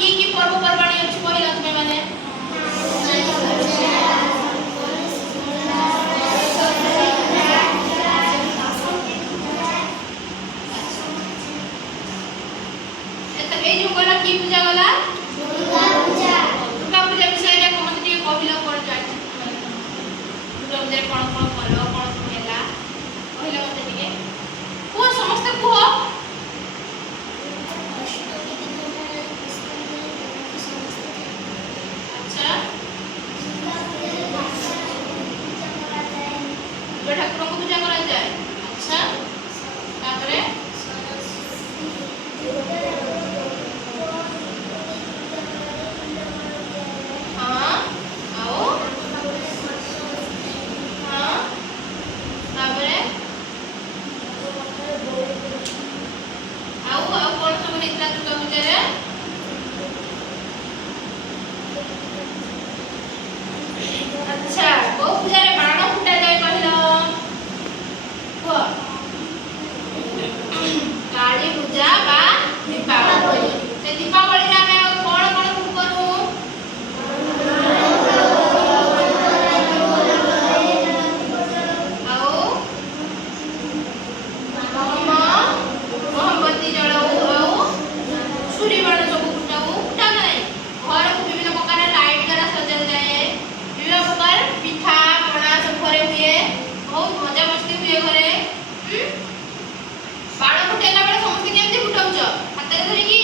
की पर्वपर्वाणी अछि पहिला तुमे माने ए जो गला की पूजा गला दुर्गा पूजा विषय रे कोन टिके कहिलो कोन जाय दुर्गा पूजा कोन कोन कलो कोन सुनेला कहिलो मते टिके को समस्त को अच्छा ठाकुर को पूजा करा जाए अच्छा तापरे अच्छा वो पूजा रे बाण फुटा जाए कहलो को काली पूजा बा दीपावली से दीपावली रे हमें कोन कोन सब करू आओ मोमबत्ती जलाऊ आओ छुरी बाण सब फुटाऊ फुटा नहीं घर को विभिन्न प्रकार लाइट द्वारा सजाल जाए विभिन्न प्रकार पिठा पଣା सब घरे हुए बहुत मजा मस्ती हुए घरे बाण फुटेला बेले समस्त केमती फुटाउछ हाथ रे धरि की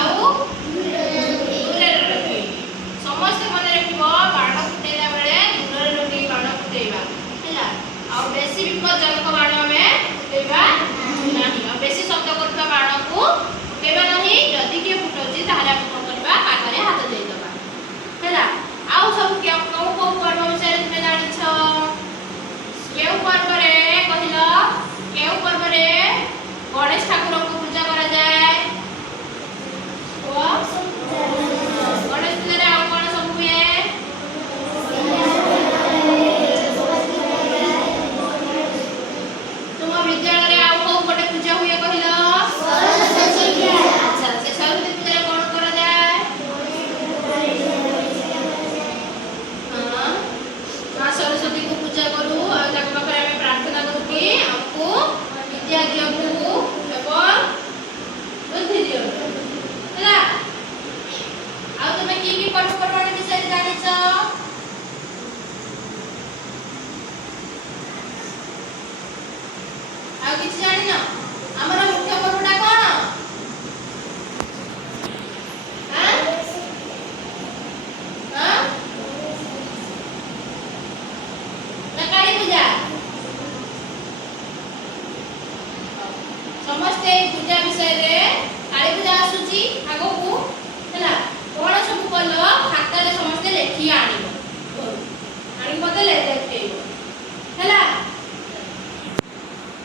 आउ दूरे रखी समस्त मन रखिबो बाण फुटेला बेले दूरे रखी बाण फुटेबा हैला आ बेसी विपज्जनक बाण में फुटेबा नहीं आ बेसी शब्द करबा बाण को फुटेबा नहीं यदि के फुटौची ताहारे आपण करबा कागरे हाथ देई दबा हैला आउ सब के को पर्व विषय तुमे जानि छ केउ पर्व रे कहिलो केउ पर्व रे गणेश ठाकुर को पूजा करा जाए ओ गणेश पूजा रे आउ कोन सब हुए तुम विद्यालय रे आउ को गोटे पूजा हुए कहिलो सरस्वती पूजा अच्छा से सरस्वती पूजा रे कोन करा जाए हां सरस्वती को पूजा करू और ताक पाखरे हमें प्रार्थना करू कि हमको विद्या दियो प्रभु एवं बुद्धि दियो हैला आ तुमे की पर्वपर्वाणी विषय जानि छ आ किछ जानि न हमर मुख्य पर्वटा कोन हां हां काली पूजा समस्त पूजा विषय रे काली पूजा आसुची आगो को हैला कोन सब कलो खाता रे समस्त लेखि आनिबो आनि मते ले देखैबो